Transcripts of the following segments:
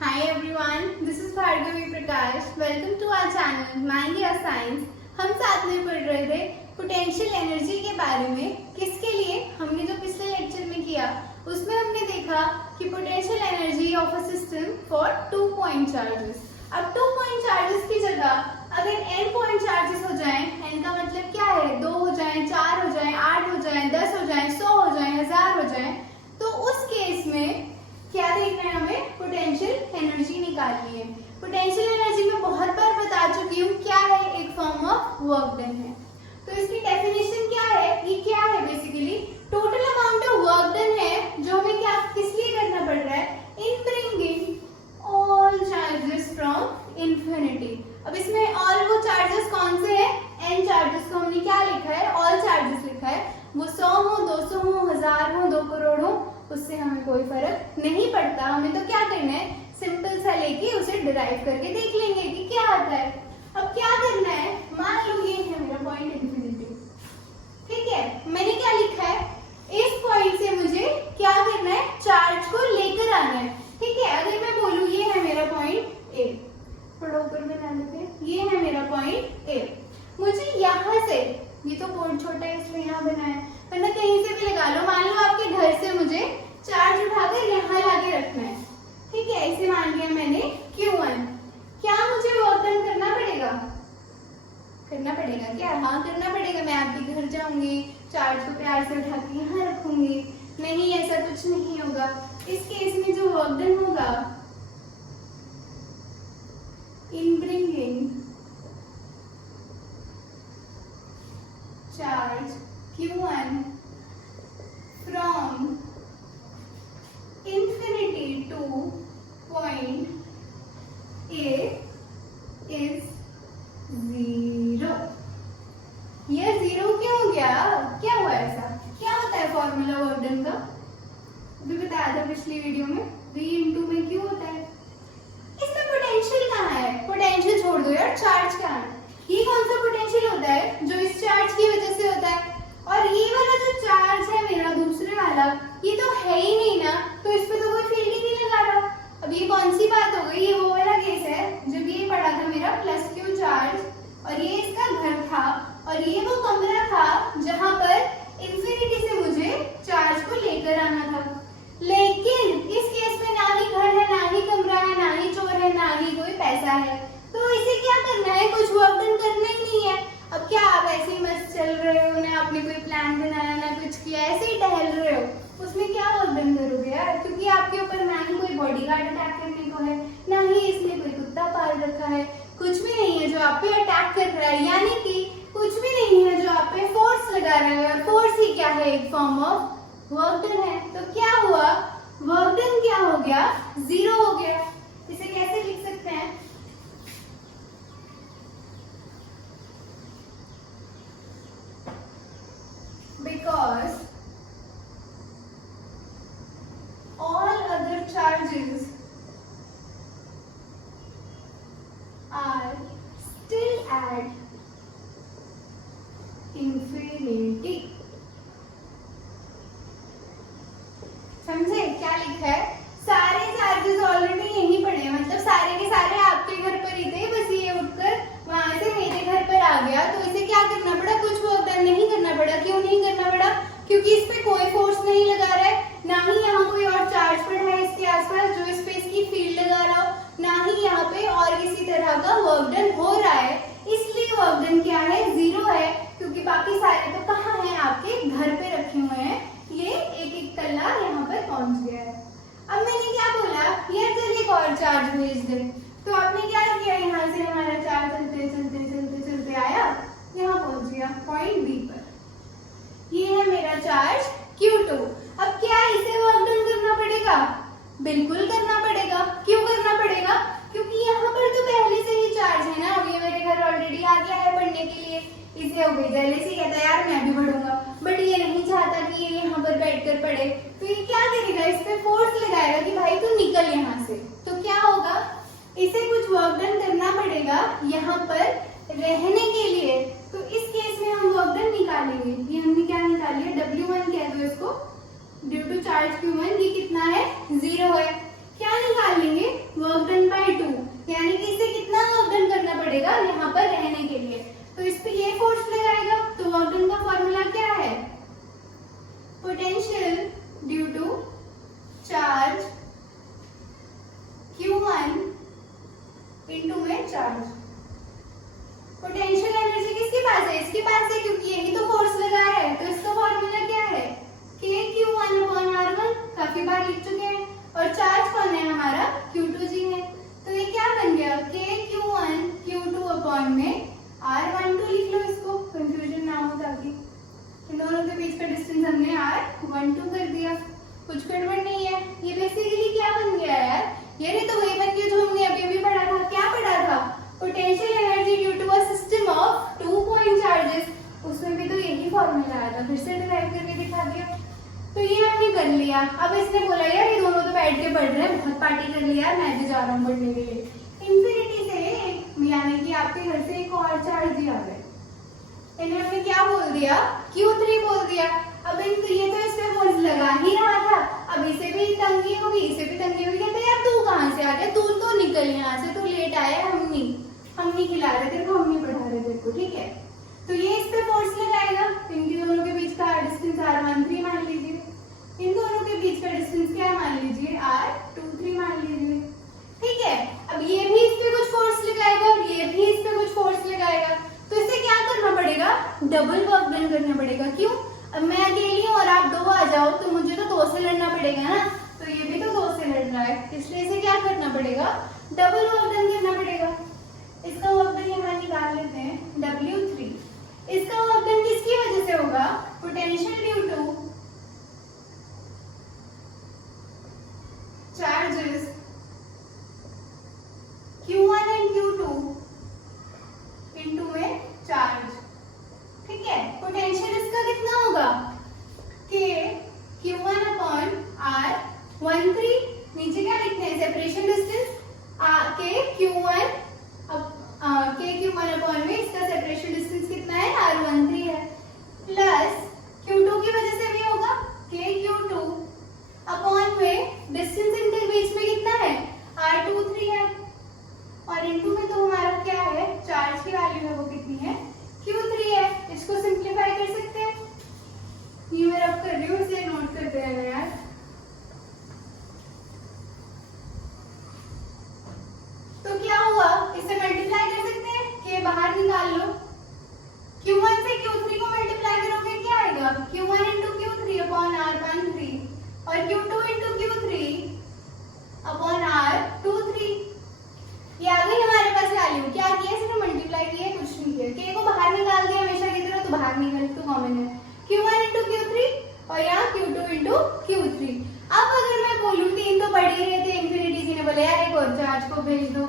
Hi everyone, this is Bhargavi Prakash. Welcome to our channel Mind या Science. हम साथ में पढ़ रहे थे पोटेंशियल एनर्जी के बारे में. किसके लिए? हमने जो पिछले लेक्चर में किया उसमें हमने देखा कि potential energy of a system for 2 point charges. अब 2 पॉइंट चार्जेस की जगह अगर n पॉइंट चार्जेस हो जाएं, n का मतलब क्या है? 2 हो जाएं, 4 हो जाएं, 8 हो जाएं, 10 हो जाएं, 100 हो जाएं, 1000 हो जाएं, तो उस केस में क्या देखना है? हमें पोटेंशियल एनर्जी निकालनी है. पोटेंशियल एनर्जी में बहुत बार बता चुकी हूँ क्या है, एक फॉर्म ऑफ वर्क डन है. तो इसकी डेफिनेशन क्या है? ये क्या है? Basically total amount of work done है जो हमें क्या किस लिए करना पड़ रहा है? In bringing all charges from infinity. अब इसमें ऑल वो चार्जेस कौन से हैं? एन चार्जेस को हमने क्या लिखा है? ऑल चार्जेस लिखा है. वो 100 हो, 200 हो, 1000 हो, 2 करोड़ हो, उससे हमें कोई फर्क नहीं पड़ता. हमें तो क्या करना है? सिंपल सा लेके उसे डिराइव करके देख लेंगे कि क्या आता है. अब क्या करना है? मान लो ये है मेरा पॉइंट इंफिनिटी. ठीक है, मैंने क्या लिखा है? इस पॉइंट से मुझे क्या करना है? चार्ज को लेकर आना है. ठीक है, अगर मैं बोलूं ये है मेरा पॉइंट ए, थोड़ा ऊपर बना लेते हैं, ये है मेरा पॉइंट ए. मुझे यहाँ से, ये तो बोर्ड छोटा है इसलिए यहाँ बना है, वरना कहीं से भी लगा लो. मान लो आपके घर से मुझे चार्ज उठाकर यहाँ लाके रखना है. ठीक है, इसे मान लिया मैंने Q1. क्या मुझे वर्क डन करना पड़ेगा? करना पड़ेगा क्या? हाँ करना पड़ेगा. मैं आपके घर जाऊंगी, चार्ज को प्यार से उठा के यहाँ रखूंगी. नहीं, ऐसा कुछ नहीं होगा. इस केस में जो वर्क डन होगा in bringing charge Q1 from infinity to point A is 0. यह 0 क्यों हो गया? क्या हुआ ऐसा? क्या होता है फॉर्मूला वर्क डन का? अभी बताया था पिछली वीडियो में. V इंटू में Q होता है. इसमें पोटेंशियल कहाँ है? पोटेंशियल छोड़ दो यार, चार्ज कहाँ है? ये कौन सा पोटेंशियल होता है? जो इस चार्ज की वजह से होता है. और ये वाला जो चार्ज है मेरा दूसरे वाला, ये तो है ही नहीं ना, तो इस पे तो कोई फील्ड ही नहीं लगा रहा. अब ये कौन सी बात हो गई? ये वो वाला केस है जब ये पड़ा था मेरा प्लस Q चार्ज और ये इसका घर था और ये वो कमरा था जहां पर इंफिनिटी से मुझे चार्ज को लेकर आना था. लेकिन इस केस में ना ही घर है, ना ही कमरा है, ना ही चोर है, ना ही कोई पैसा है. तो इसे क्या करना है? कुछ वर्क डन करना ही नहीं है. अब क्या आप ऐसे ही मस्त चल रहे हो, ना आपने कोई प्लान बनाया ना कुछ किया, ऐसे ही टहल रहे हो, उसमें क्या वर्क डन करोगे यार? क्योंकि आपके ऊपर ना ही कोई बॉडीगार्ड अटैक करने को है, ना ही इसने कोई कुत्ता पाल रखा है. कुछ भी नहीं है जो आप पे अटैक कर रहा है, यानी कि कुछ भी नहीं है जो आप पे फोर्स लगा रहा है. और फोर्स ही क्या है? एक फॉर्म ऑफ वर्क डन है. तो क्या हुआ? वर्क डन क्या हो गया? 0 हो गया. इसे कैसे लिख सकते हैं? Because all other charges are still at infinity. समझे क्या लिखा है? सारे चार्जेस ऑलरेडी यहीं पड़े हैं, मतलब सारे के सारे आपके घर पर ही थे, बस ये उठकर वहां से मेरे घर पर आ गया. तो इसे क्या करना पड़ा? कुछ वर्क डन नहीं करना पड़ा. क्यों नहीं करना पड़ा? क्योंकि इस पे कोई फोर्स नहीं लगा रहा है, ना ही यहाँ कोई और चार्ज पड़ा है इसके आसपास जो इस पे इसकी फील्ड लगा रहा हो, ना ही यहाँ पे और किसी तरह का वर्क डन हो रहा है. इसलिए वर्क डन क्या है? 0 है. क्योंकि बाकी सारे तो कहाँ है? आपके घर पे रखे हुए हैं. ये एक एक तल्ला यहाँ पर पहुंच गया है. अब मैंने क्या बोला? यार चल एक और चार्ज भेज दे. तो आपने क्या किया? यहाँ से हमारा चार्ज चलते चलते चलते चलते आया, यहाँ पहुंच गया पॉइंट बी पर. ये है मेरा चार्ज Q2. अब क्या इसे वर्क डन करना पड़ेगा? बिल्कुल करना पड़ेगा. क्यों करना पड़ेगा? क्योंकि यहाँ पर तो पहले से ही चार्ज है ना. अब ये मेरे घर ऑलरेडी आ गया है पढ़ने के लिए. इसे हो गई जेलेसी, कहता है यार मैं भी पढ़ूंगा, बट ये नहीं चाहता कि ये यहाँ पर बैठकर पढ़े. तो ये क्या करेगा? इस पे फोर्स लगाएगा कि भाई तू निकल यहाँ से. तो क्या होगा? इसे कुछ वर्क डन करना पड़ेगा यहाँ पर रहने के लिए. तो इस केस में हम वर्क डन निकालेंगे. ये हमने क्या निकाल लिया? W1 कह दो इसको. ड्यू टू चार्ज Q1 ये कितना है? 0 है. क्या निकाल बनेंगे वर्क डन बाय 2, यानी कि इसे कितना वर्क डन करना पड़ेगा यहाँ पर रहने के लिए। तो इस पे ये फोर्स लगाएगा, तो वर्क डन का फॉर्मूला क्या है, potential due to charge Q1 into में चार्ज। पोटेंशियल एनर्जी किसके पास है, इसके पास है, क्योंकि यही तो फोर्स लगा है। तो इसका फॉर्मूला क्या है, KQ1/R1, काफी बार लिख चुके हैं, और चार्ज कौन है हमारा, Q2G है। तो ये क्या बन गया, KQ1 Q2 में R12 लिख लो, इसको कंफ्यूजन ना हो ताकि। इन दोनों के बीच का डिस्टेंस हमने R12 कर दिया, कुछ गड़बड़ नहीं है। ये बेसिकली क्या बन गया यार, ये तो वही बन गया जो हमने अभी अभी पढ़ा था। क्या पढ़ा था, potential energy due to a system of 2 point charges, उसमें भी तो यही फॉर्मूला आया था, फिर से डिराइव करके दिखा दिया। तो ये हमने कर लिया। अब इसने बोला यार ये दोनों तो बैठ के पढ़ रहे हैं, बहुत पार्टी कर लिया, मैं भी जा रहा हूँ पढ़ने के लिए। इंफिनिटी से मिलाने की आपके घर से एक और चार्ज दिया गया, इन्हें हमने क्या बोल दिया, Q3 बोल दिया। अब ये तो इस पे फोर्स लगा ही रहा था, अब इसे भी तंगी होगी, इसे भी तंगी होगी। कहते यार तू कहाँ से आ गया, तू तो निकल यहाँ से, तू लेट आया, हम नहीं खिला रहे तेरे को, हम नहीं पढ़ा रहे तेरे को, ठीक है। तो ये इस पे फोर्स लगाएगा, इनके दोनों के बीच का डिस्टेंस R13 मान लीजिए, इन दोनों के बीच का डिस्टेंस क्या मान लीजिए, R23 मान लीजिए, ठीक है। अब ये भी इस पे कुछ फोर्स लगाएगा और ये भी इस पे कुछ फोर्स लगाएगा, तो इसे क्या करना पड़ेगा, डबल वर्क डन करना पड़ेगा। क्यों, अब मैं अकेली हूँ और आप दो आ जाओ तो मुझे तो 2 से लड़ना पड़ेगा ना, तो ये भी तो 2 से लड़ रहा है, इसलिए इसे क्या करना पड़ेगा, डबल वर्क डन करना पड़ेगा। इसका वर्क डन यहाँ निकाल लेते हैं, W3। इसका वर्क डन किसकी वजह से होगा, potential due two charges Q1 and Q2 into में चार्ज, ठीक है। पोटेंशियल इसका कितना होगा, Q1/R13, नीचे क्या लिखते हैं, सेपरेशन डिस्टेंस KQ1 में इसका सेपरेशन डिस्टेंस कितना है, R13 है, प्लस Q2 की वजह से भी होगा KQ2 अपॉन में डिस्टेंस इनके बीच में कितना है, R23 है, और इनटू में तो हमारा क्या है, चार्ज की वैल्यू है वो कितनी है, Q3 है। इसको सिंप्लीफाई कर सकते हैं, ये मैं रब कर रही हूँ, इसे नोट करते रहना यार। तो क्या हुआ, इसे मल्टीप्लाई कर सकते हैं, के बाहर निकाल लो, Q1 से Q3 को मल्टीप्लाई करोगे क्या आएगा, Q1 into Q3 upon R13, और Q2 into Q3 upon R23। ये आ गई हमारे पास वैल्यू। क्या किया, सिर्फ मल्टीप्लाई किया, कुछ नहीं किया। के को बाहर निकाल दिया हमेशा की तरह, तो बाहर निकाल तो कॉमन है, Q1 इंटू Q3 और यहाँ Q2 इंटू Q3। अब अगर मैं बोलूँ 3 तो बढ़ ही रहे थे, इंफिनिटी जी ने बोले यार एक और चार्ज को भेज दो,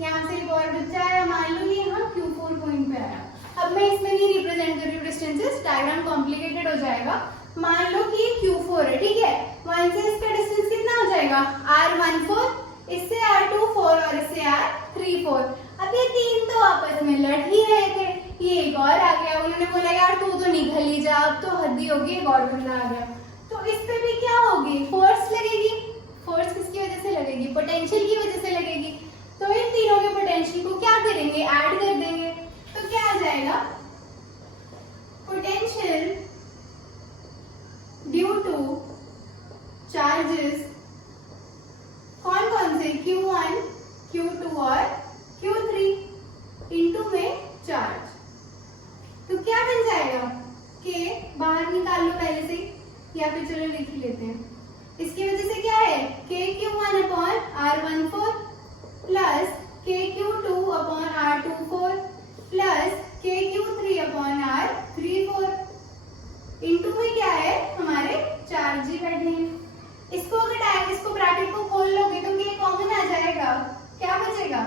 यहाँ से एक और बच्चा आया, मान लो ये यहाँ Q4 पॉइंट पे आया। अब मैं इसमें नहीं रिप्रेजेंट कर रही हूँ डिस्टेंसेस, डायग्राम कॉम्प्लिकेटेड हो जाएगा। मान लो कि Q4 है, ठीक है, 1 से इसका डिस्टेंस कितना हो जाएगा, R14, इससे R24 और इससे R34। अब ये 3 तो आपस में लड़ ही रहे थे, ये एक और आ गया, उन्होंने बोला यार तू तो निकल ही जा, अब तो हद ही होगी, एक और बंदा आ गया। तो इस पे भी क्या होगी, फोर्स लगेगी। फोर्स किसकी वजह से लगेगी, पोटेंशियल की वजह से लगेगी। तो इन तीनों के पोटेंशियल को क्या करेंगे, ऐड कर देंगे, तो क्या आ जाएगा, पोटेंशियल ड्यू टू चार्जेस कौन कौन से, Q1, Q2 और Q3 इनटू में चार्ज। तो क्या बन जाएगा, के बाहर निकाल लो पहले से, या फिर चलो लिख ही लेते हैं। इसकी वजह से क्या है, KQ1 upon R14 plus KQ2 upon R24 plus KQ3 upon R34 into में क्या है, हमारे चार्ज ही बैठे हैं। इसको अगर इसको ब्रैकेट को खोल लोगे तो ये कॉमन आ जाएगा, क्या बचेगा,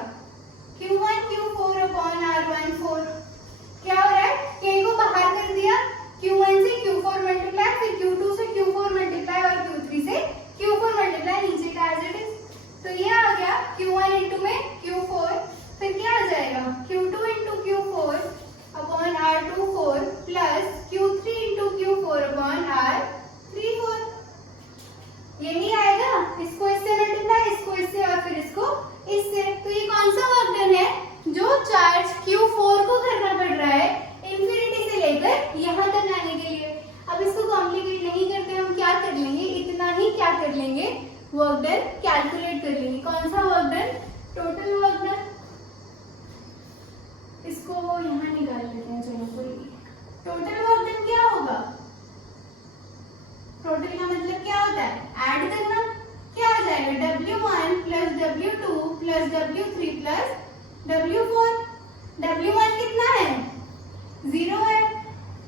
Q1 Q4 अपॉन R14। क्या हो रहा है, K को बाहर कर दिया, Q1 से Q4 मल्टीप्लाई, फिर Q2 से Q4 मल्टीप्लाई और Q3 से Q4 मल्टीप्लाई, नीचे का एज इट इज। तो ये आ गया Q1 इंटू में Q4, फिर क्या आ जाएगा, Q2 into Q4 upon R24 plus Q3 into Q4 upon R34। यही वर्क डन कैलकुलेट कर लेंगे। कौन सा work done? Total work done. इसको यहाँ निकाल लेते हैं, चलो कोई। टोटल वर्क डन क्या होगा? टोटल का मतलब क्या होता है? ऐड करना। क्या आ जाएगा? W1 plus W2 plus W3 plus W4। W1 कितना है? 0 है।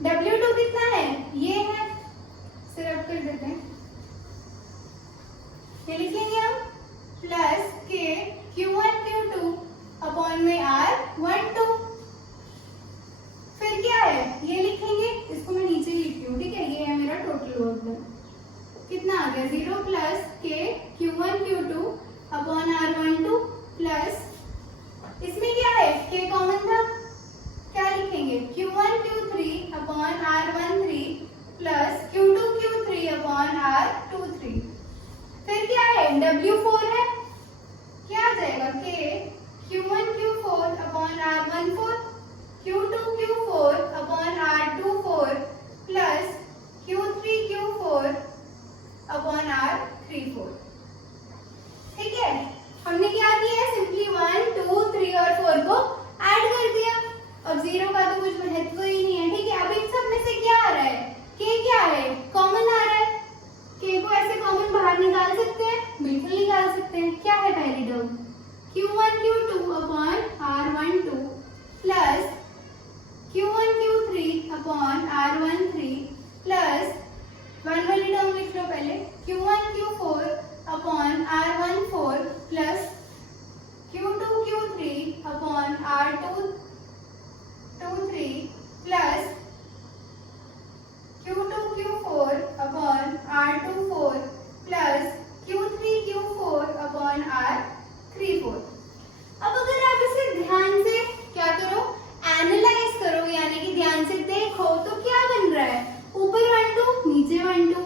W2 कितना है? ये है। सिर्फ कर देते हैं, ये लिखेंगे हम प्लस के Q1 Q2 अपॉन में R12। फिर क्या है? ये लिखेंगे, इसको मैं नीचे लिखती हूँ, ठीक है। ये है मेरा टोटल वर्क डन। कितना आ गया? 0 प्लस के Q1 Q2 upon R12 plus, इसमें क्या है? के कॉमन था, क्या लिखेंगे? Q1 Q3 upon R13 plus Q2 Q3 upon R23। फिर क्या है? W4 है, क्या आ जाएगा? के Q1 Q4 upon R14 Q2 Q4 upon R24 plus Q3 Q4 upon R34। ठीक है, हमने क्या किया है? सिंपली 1 2 3 और 4 को ऐड कर दिया। अब 0 का तो कुछ महत्व ही नहीं है, ठीक है। अब इन सब में से क्या आ रहा है? के क्या है? कॉमन आ रहा है। के को ऐसे कॉमन बाहर निकाल सकते हैं? बिल्कुल निकाल सकते हैं। क्या है पहली term? Q1 Q2 upon R12 plus Q1 Q3 upon R13 plus 1 वाली टर्म लिख लो पहले, Q1 Q4 upon R14 plus Q2 Q3 upon R23 plus Q2 Q4 upon R24 plus Q3 Q4 upon R34। अब अगर आप इसे ध्यान से क्या करो? एनालाइज करो, यानी कि ध्यान से देखो तो क्या बन रहा है? ऊपर 1 2 नीचे 1 2,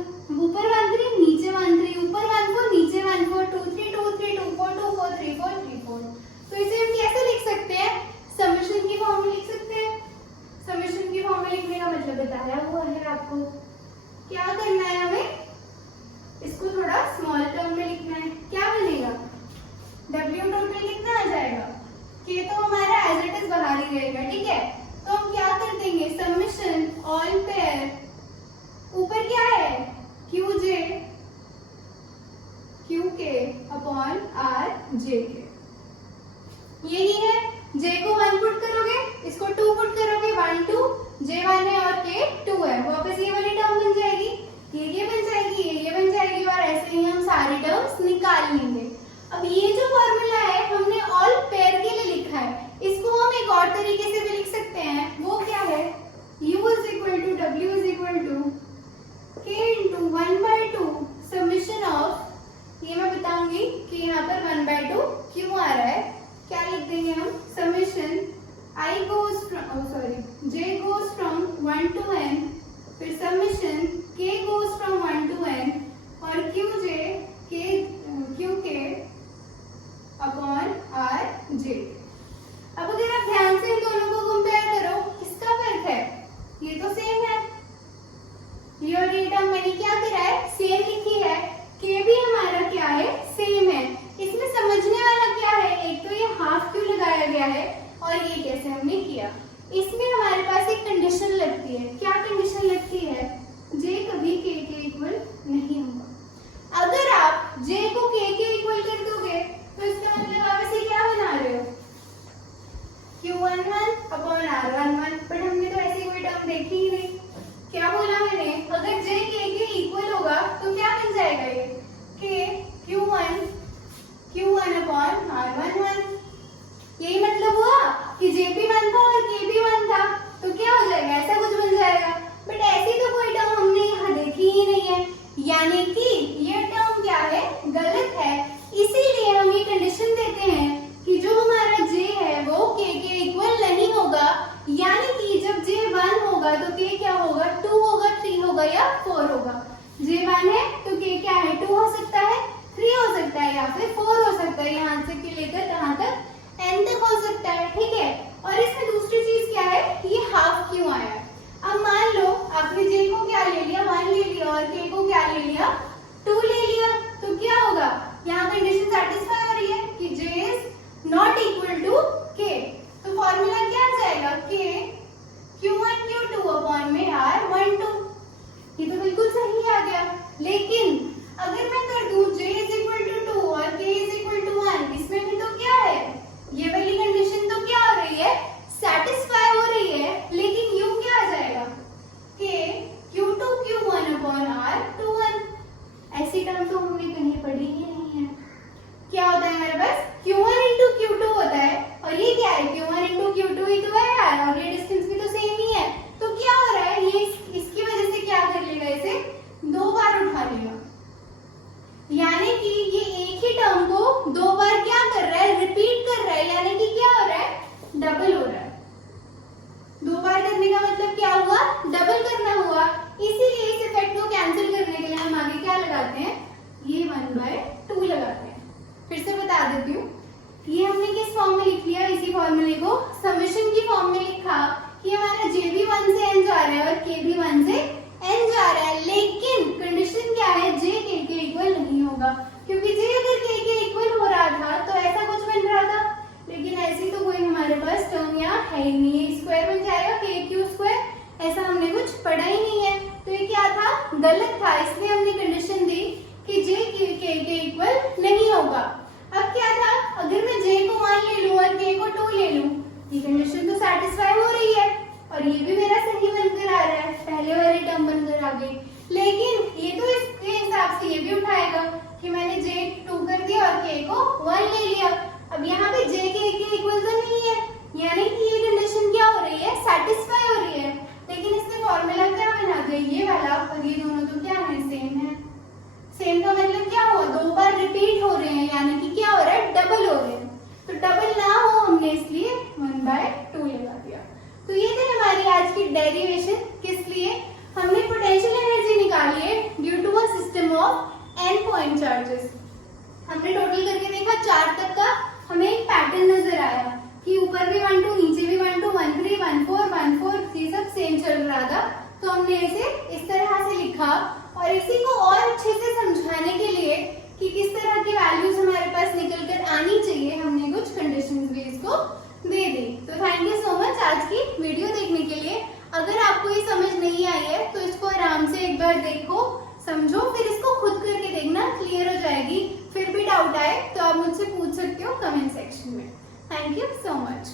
ऊपर 1 3 नीचे 1 3, ऊपर 1 4 नीचे 1 4, 2 3 2 3 2 4 2 4 3 4 3 4। तो इसे हम कैसे लिख सकते हैं? समेशन की फॉर्म में लिख सकते हैं। समेशन की फॉर्म में लिखने का मतलब बताया हुआ है आपको। क्या करना है हमें? इसको थोड़ा स्मॉल टर्म में लिखना है। क्या बनेगा? W टोटल कितना आ जाएगा? K तो हमारा एज इट इज बाहर ही रहेगा, ठीक है। तो हम क्या कर देंगे? समेशन ऑल पेयर, ऊपर क्या है? QJ QK upon RJK। यही है। J को 1 पुट करोगे, इसको 2 पुट करोगे, 1 2, J 1 है और K 2 है। वापस ये वाली टर्म बन जाएगी, ये बन जाएगी, ये बन जाएगी, और ऐसे ही हम सारी टर्म्स निकाल लेंगे। अब ये जो फॉर्मूला है हमने ऑल पेयर के लिए लिखा है, इसको हम एक और तरीके से भी लिख सकते हैं। वो क्या है? U is equal to W is equal to K into 1/2 summation of, ये मैं बताऊंगी कि यहाँ पर 1/2 क्यों आ रहा है। क्या लिख देंगे हम? Summation I goes from J goes from 1 to n, फिर summation K goes from 1 to n और QJ QK अपॉन RJ। अब अगर आप ध्यान से इन दोनों को कंपेयर करो, किसका फर्क है? ये तो सेम है, ये और ये टर्म मैंने क्या करा है? सेम लिखी है। K भी हमारा क्या है? सेम है। इसमें समझने वाला क्या है? एक तो ये हाफ क्यों लगाया गया है और ये कैसे हमने किया। इसमें हमारे पास एक कंडीशन लगती है। क्या कंडीशन लगती है? J कभी K के इक्वल नहीं होगा। अगर आप J को K के इक्वल कर दोगे तो इसका मतलब आप इसे क्या बना रहे हो? Q11 upon R11। बट हमने तो ऐसी कोई टर्म देखी ही नहीं। क्या बोला मैंने? अगर J K के इक्वल होगा तो क्या बन जाएगा? ये K Q1 अपॉन R11। यही मतलब हुआ कि J भी 1 था और K भी 1 था, तो क्या हो जाएगा? ऐसा कुछ बन जाएगा। बट ऐसी तो कोई टर्म हमने यहाँ देखी ही नहीं है, यानी कि ये टर्म क्या है? गलत है। इसीलिए हम ये कंडीशन देते हैं कि जो हमारा J है वो K के इक्वल नहीं होगा, यानी कि जब J 1 होगा तो K क्या होगा? 2 होगा, 3 होगा या 4 होगा। J 1 है तो K क्या है? 2 हो सकता है, 3 हो सकता है या फिर 4 हो सकता है। यहाँ से लेकर कहाँ तक? n तक हो सकता है, ठीक है। और इसमें दूसरी चीज क्या है? ये हाफ क्यों आया है? अब मान लो आपने J को क्या ले लिया? 1 ले लिया और K को क्या ले लिया? 2 ले लिया, तो क्या होगा? Q1 इंटू Q2 होता है और ये क्या है, Q1 इंटू Q2 ही तो है यार, और ये डिस्टेंस भी तो सेम ही है। तो क्या हो रहा है, ये इसकी वजह से क्या कर लेगा, इसे 2 बार उठा लेगा, यानी कि ये एक ही टर्म को 2 बार क्या कर रहा है, रिपीट कर रहा है, यानी कि क्या हो रहा है, डबल हो रहा है। 2 बार करने का मतलब क्या हुआ, डबल करना हुआ। इसीलिए इस इफेक्ट को कैंसिल करने के लिए हम आगे क्या लगाते हैं, ये 1/2 लगाते हैं। फिर से बता देती हूँ, ये हमने किस फॉर्म में लिख लिया, इसी फॉर्मूले को समेशन की फॉर्म में लिखा कि हमारा j भी 1 से n जा रहा है और k भी 1 से n जा रहा है, लेकिन कंडीशन क्या है, j k के इक्वल नहीं होगा, क्योंकि j अगर k के इक्वल हो रहा था तो ऐसा कुछ बन रहा था, लेकिन ऐसी तो कोई हमारे पास टर्म यहाँ है ही नहीं है, स्क्वायर बन जाएगा k², ऐसा हमने कुछ पढ़ा ही नहीं है। तो ये क्या था, गलत था, इसलिए हमने कंडीशन दी कि j k के इक्वल नहीं होगा। अब क्या था, अगर मैं j को 1 ले लूं और k को 2 ले लूं, ये कंडीशन तो सेटिस्फाई हो रही है और ये भी मेरा सही बनकर आ रहा है, पहले वाली टर्म बनकर आ गई। लेकिन ये तो इसके हिसाब से ये भी उठाएगा कि मैंने j 2 कर दिया और k को 1 ले लिया। अब यहाँ पे j k के इक्वल तो नहीं है, यानी कि ये कंडीशन क्या हो रही है, सेटिस्फाई हो रही है, लेकिन इसने फॉर्मूला क्या बना दिया, ये वाला और ये दोनों तो क्या है, सेम है। सेम का मतलब क्या हुआ, 2 बार रिपीट हो रहे हैं, यानी कि क्या हो रहा है, डबल हो रहे हैं। तो डबल ना हो हमने इसलिए 1/2 लगा दिया। तो ये थी हमारी आज की डेरिवेशन, किस लिए, हमने पोटेंशियल एनर्जी निकाली है due to a system of n point charges. हमने टोटल करके देखा 4 तक का, हमें एक पैटर्न नजर आया कि ऊपर भी 1 2, नीचे भी 1 2, 1 3, 1 4, 1 4, ये सब सेम चल रहा था। तो हमने इसे इस तरह से लिखा और इसी को और अच्छे से समझाने के लिए कि किस तरह की वैल्यूज हमारे पास निकल कर आनी चाहिए, हमने कुछ कंडीशंस भी इसको दे दी। तो थैंक यू सो मच आज की वीडियो देखने के लिए। अगर आपको ये समझ नहीं आई है तो इसको आराम से एक बार देखो, समझो, फिर इसको खुद करके देखना, क्लियर हो जाएगी। फिर भी डाउट आए तो आप मुझसे पूछ सकते हो कमेंट सेक्शन में। Thank you so much.